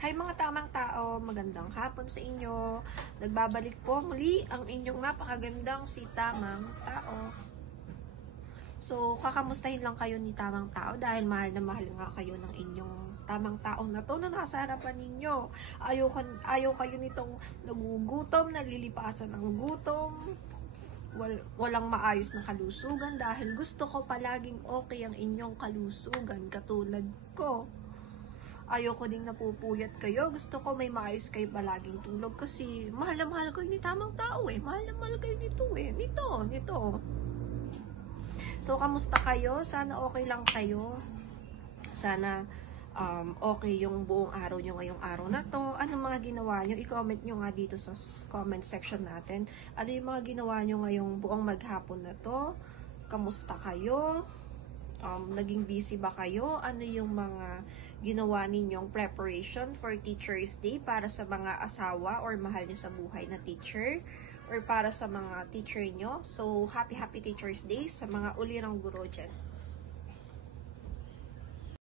Hi mga tamang tao, magandang hapon sa inyo. Nagbabalik po muli ang inyong napakagandang si Tamang Tao. So, kakamustahin lang kayo ni Tamang Tao dahil mahal na mahal nga kayo ng inyong tamang taong na to na nasa harapan ninyo. Ayaw kayo nitong nagugutom, nalilipasan ng gutom, walang maayos na kalusugan dahil gusto ko palaging okay ang inyong kalusugan katulad ko. Ayoko ding napupuyat kayo. Gusto ko may maayos kayo palaging tulog kasi mahal na mahal kayo ni Tamang Tao eh. Mahal na mahal kayo nito eh. Nito. So, kamusta kayo? Sana okay lang kayo. Sana okay yung buong araw nyo ngayong araw na to. Anong mga ginawa nyo? I-comment nyo nga dito sa comment section natin. Ano yung mga ginawa nyo ngayong buong maghapon na to? Kamusta kayo? Naging busy ba kayo? Ano yung mga ginawa ninyong preparation for Teacher's Day para sa mga asawa or mahal nyo sa buhay na teacher? Or para sa mga teacher nyo? So, happy Teacher's Day sa mga ulirang guro dyan.